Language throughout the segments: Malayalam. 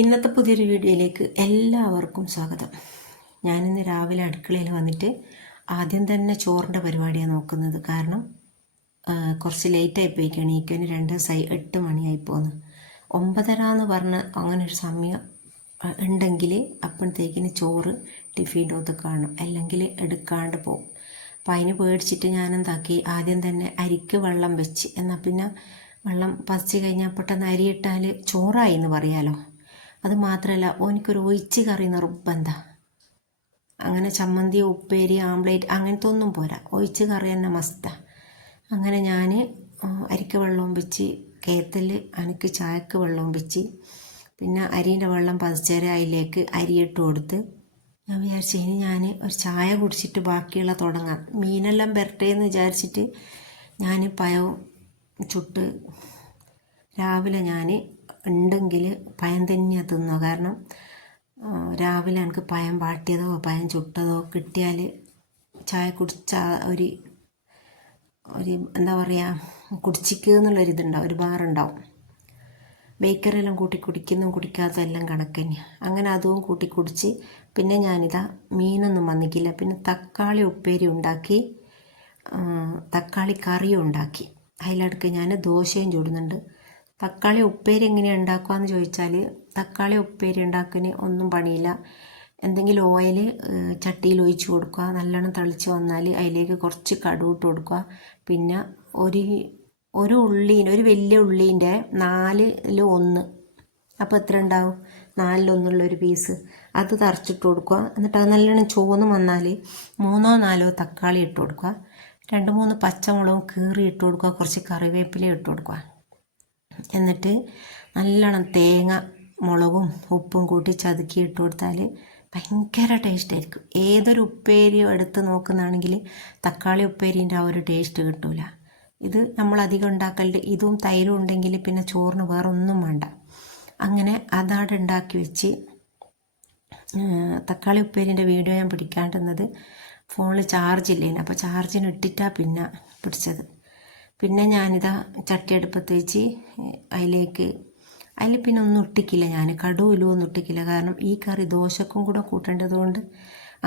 ഇന്നത്തെ പുതിയൊരു വീഡിയോയിലേക്ക് എല്ലാവർക്കും സ്വാഗതം. ഞാനിന്ന് രാവിലെ അടുക്കളയിൽ വന്നിട്ട് ആദ്യം തന്നെ ചോറിൻ്റെ പരിപാടിയാണ് നോക്കുന്നത്. കാരണം കുറച്ച് ലേറ്റായി പോയി എണീക്കാൻ. 2 ദിവസമായി 8 മണിയായി പോന്ന്. 9:30 എന്ന് പറഞ്ഞ് അങ്ങനെ ഒരു സമയം ഉണ്ടെങ്കിൽ അപ്പോഴത്തേക്കിന് ചോറ് ടിഫിൻ്റെ ഒത്ത് കാണും, അല്ലെങ്കിൽ എടുക്കാണ്ട് പോകും. അപ്പം അതിന് പേടിച്ചിട്ട് ഞാനെന്താക്കി, ആദ്യം തന്നെ അരിക്ക് വെള്ളം വെച്ച്, എന്നാൽ പിന്നെ വെള്ളം പതിച്ച് കഴിഞ്ഞാൽ പെട്ടെന്ന് അരിയിട്ടാൽ ചോറായി എന്ന് പറയാലോ. അത് മാത്രമല്ല, ഓനിക്കൊരു ഒഴിച്ച് കറി നിർബന്ധം. അങ്ങനെ ചമ്മന്തി, ഉപ്പേരി, ആംപ്ലേറ്റ് അങ്ങനത്തെ ഒന്നും പോരാ, ഒഴിച്ച് കറി തന്നെ മസ്റ്റാണ്. അങ്ങനെ ഞാൻ അരിക്ക് വെള്ളവും വെച്ച്, കേത്തൽ എനിക്ക് ചായക്ക് വെള്ളവും വെച്ച്, പിന്നെ അരീൻ്റെ വെള്ളം പതിച്ചേരെ അതിലേക്ക് അരിയിട്ട് കൊടുത്ത് ഞാൻ വിചാരിച്ചു ഇനി ഞാൻ ഒരു ചായ കുടിച്ചിട്ട് ബാക്കിയുള്ള തുടങ്ങാം. മീനെല്ലാം വരട്ടേന്ന് വിചാരിച്ചിട്ട് ഞാൻ പഴവും ചുട്ട് രാവിലെ ഞാൻ ഉണ്ടെങ്കിൽ പഴം തന്നെയാണ് തിന്നുക. കാരണം രാവിലെ എനിക്ക് പഴം വാട്ടിയതോ പഴം ചുട്ടതോ കിട്ടിയാൽ ചായ കുടിച്ച ഒരു എന്താ പറയുക, കുടിച്ചിക്കുക എന്നുള്ളൊരിതുണ്ടാവും, ഒരു ബാറുണ്ടാവും. ബേക്കറിയെല്ലാം കൂട്ടി കുടിക്കുന്നതും കുടിക്കാത്തതെല്ലാം കണക്കന്നെ. അങ്ങനെ അതും കൂട്ടി കുടിച്ച് പിന്നെ ഞാനിതാ മീനൊന്നും വന്നിക്കില്ല. പിന്നെ തക്കാളി ഉപ്പേരി ഉണ്ടാക്കി, തക്കാളി കറിയും ഉണ്ടാക്കി. അതിലടുക്ക് ഞാൻ ദോശയും ചൂടുന്നുണ്ട്. തക്കാളി ഉപ്പേരി എങ്ങനെയാണ് ഉണ്ടാക്കുകയെന്ന് ചോദിച്ചാൽ, തക്കാളി ഉപ്പേരി ഉണ്ടാക്കാൻ ഒന്നും പണിയില്ല. എന്തെങ്കിലും ഓയിൽ ചട്ടിയിൽ ഒഴിച്ച് കൊടുക്കുക, നല്ലോണം തിളച്ച് വന്നാൽ അതിലേക്ക് കുറച്ച് കടുക് ഇട്ട് കൊടുക്കുക. പിന്നെ ഒരു വലിയ ഉള്ളീൻ്റെ 4-1, അപ്പോൾ എത്ര ഉണ്ടാവും, 4-1 പീസ് അത് തറച്ചിട്ട് കൊടുക്കുക. എന്നിട്ട് അത് നല്ലോണം ചുവന്ന് വന്നാൽ 3-4 തക്കാളി ഇട്ട് കൊടുക്കുക, 2-3 പച്ചമുളകും കീറി ഇട്ട് കൊടുക്കുക, കുറച്ച് കറിവേപ്പില ഇട്ട് കൊടുക്കുക. എന്നിട്ട് നല്ലോണം തേങ്ങ, മുളകും ഉപ്പും കൂട്ടി ചതുക്കി ഇട്ട് കൊടുത്താൽ ഭയങ്കര ടേസ്റ്റായിരിക്കും. ഏതൊരു ഉപ്പേരിയും എടുത്ത് നോക്കുന്നതാണെങ്കിൽ തക്കാളി ഉപ്പേരീൻ്റെ ആ ഒരു ടേസ്റ്റ് കിട്ടില്ല. ഇത് നമ്മൾ അധികം ഉണ്ടാക്കലുണ്ട്. ഇതും തൈരും ഉണ്ടെങ്കിൽ പിന്നെ ചോറിന് വേറെ ഒന്നും വേണ്ട. അങ്ങനെ അതാട് ഉണ്ടാക്കി വെച്ച്, തക്കാളി ഉപ്പേരീൻ്റെ വീഡിയോ ഞാൻ പിടിക്കാണ്ടുന്നത് ഫോണിൽ ചാർജില്ലേന്, അപ്പോൾ ചാർജിന് ഇട്ടിട്ടാണ് പിന്നെ പിടിച്ചത്. പിന്നെ ഞാനിതാ ചട്ടി അടുപ്പത്ത് വെച്ച് അതിൽ പിന്നെ ഒന്നും ഇട്ടിക്കില്ല, ഞാൻ കടുവിലോ ഒന്നും ഇട്ടിക്കില്ല. കാരണം ഈ കറി ദോശക്കും കൂടെ കൂട്ടേണ്ടത് കൊണ്ട്.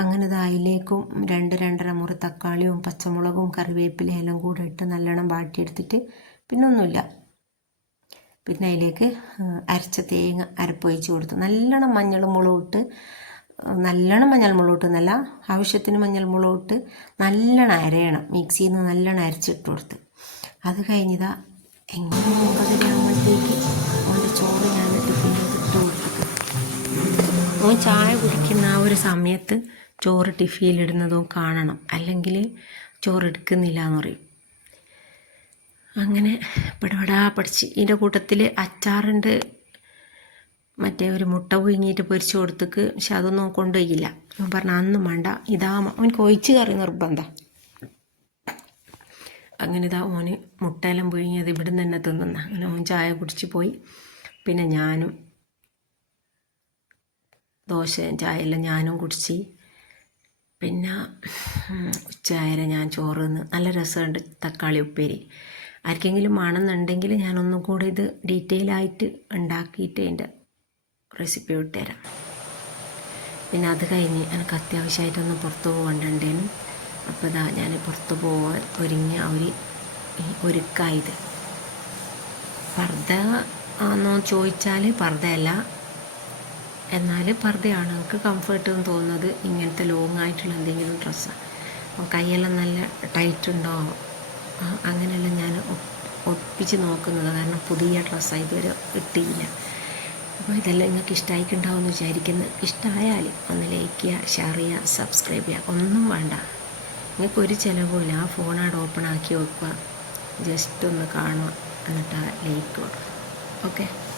അങ്ങനെ അതിലേക്കും 2-2.5 മുറി തക്കാളിയും പച്ചമുളകും കറിവേപ്പിലയും എല്ലാം കൂടെ ഇട്ട് നല്ലോണം വാട്ടിയെടുത്തിട്ട് പിന്നെ ഒന്നുമില്ല, പിന്നെ അതിലേക്ക് അരച്ച തേങ്ങ അരപ്പൊഴിച്ച് കൊടുത്തു. നല്ലോണം മഞ്ഞൾ മുളകും ഇട്ട്, നല്ലോണം മഞ്ഞൾ മുളകും ഇട്ടെന്നല്ല, ആവശ്യത്തിന് മഞ്ഞൾ മുളകും ഇട്ട് നല്ലോണം അരയണം. മിക്സിയിൽ നിന്ന് നല്ലോണം അരച്ചിട്ട് കൊടുത്ത് അത് കഴിഞ്ഞതാ എങ്ങനെ 9:30 ആകുമ്പോഴത്തേക്ക് അവൻ്റെ ചോറ് ഞാൻ ടിഫിനിൽ ഇട്ട് കൊടുത്തു. അവൻ ചായ കുടിക്കുന്ന ആ ഒരു സമയത്ത് ചോറ് ടിഫിനിലിടുന്നതും കാണണം, അല്ലെങ്കിൽ ചോറ് എടുക്കുന്നില്ല എന്ന് പറയും. അങ്ങനെ പിടപെടാ പഠിച്ച്. ഇതിൻ്റെ കൂട്ടത്തിൽ അച്ചാറുണ്ട്, മറ്റേ ഒരു മുട്ട പുഴുങ്ങിയിട്ട് പൊരിച്ച് കൊടുത്തേക്ക്. പക്ഷെ അതൊന്നും കൊണ്ടുപോയില്ല. അവൻ പറഞ്ഞാൽ അന്നും വേണ്ട, അവനക്ക് ഒഴിച്ച് കറി നിർബന്ധം. അങ്ങനെ ഇതാ ഓന് മുട്ടയെല്ലാം പുഴുങ്ങിയത് ഇവിടുന്ന് തന്നെ തിന്നുന്ന. അങ്ങനെ ഓൻ ചായ കുടിച്ച് പോയി. പിന്നെ ഞാനും ദോശയും ചായയെല്ലാം ഞാനും കുടിച്ച്. പിന്നെ ഉച്ചയായ ഞാൻ ചോറ് തിന്ന്. നല്ല രസമുണ്ട് തക്കാളി ഉപ്പേരി. ആർക്കെങ്കിലും വേണമെന്നുണ്ടെങ്കിൽ ഞാനൊന്നും കൂടി ഇത് ഡീറ്റെയിലായിട്ട് ഉണ്ടാക്കിയിട്ട് അതിൻ്റെ റെസിപ്പി വിട്ടുതരാം. പിന്നെ അത് കഴിഞ്ഞ് എനിക്ക് അത്യാവശ്യമായിട്ടൊന്ന് പുറത്ത് പോകണ്ടേനും. അപ്പോൾ ഇതാ ഞാൻ പുറത്ത് പോകാൻ ഒരുങ്ങിയ ഒരുക്കായത്. പർദ്ദ ആണെന്നോ ചോദിച്ചാൽ പർദ്ദയല്ല, എന്നാൽ പർദ്ദയാണ്. എനിക്ക് കംഫർട്ട് എന്ന് തോന്നുന്നത് ഇങ്ങനത്തെ ലോങ് ആയിട്ടുള്ള എന്തെങ്കിലും ഡ്രസ്സാണ്. അപ്പം കൈയെല്ലാം നല്ല ടൈറ്റ് ഉണ്ടോ അങ്ങനെയെല്ലാം ഞാൻ ഒപ്പിച്ച് നോക്കുന്നത്. കാരണം പുതിയ ഡ്രസ്സാണ്, ഇതുവരെ ഇട്ടില്ല. അപ്പോൾ ഇതെല്ലാം നിങ്ങൾക്ക് ഇഷ്ടമായിട്ടുണ്ടാവുമെന്ന് വിചാരിക്കുന്നു. ഇഷ്ടമായാൽ ഒന്ന് ലൈക്ക് ചെയ്യുക, ഷെയർ ചെയ്യുക, സബ്സ്ക്രൈബ് ചെയ്യുക. ഒന്നും വേണ്ട, നിങ്ങൾക്കൊരു ചിലവുമില്ല. ആ ഫോണാട് ഓപ്പൺ ആക്കി വെക്കുക, ജസ്റ്റ് ഒന്ന് കാണുക, എന്നിട്ട് ആ ലൈക്ക് കൊടുക്കുക. ഓക്കെ.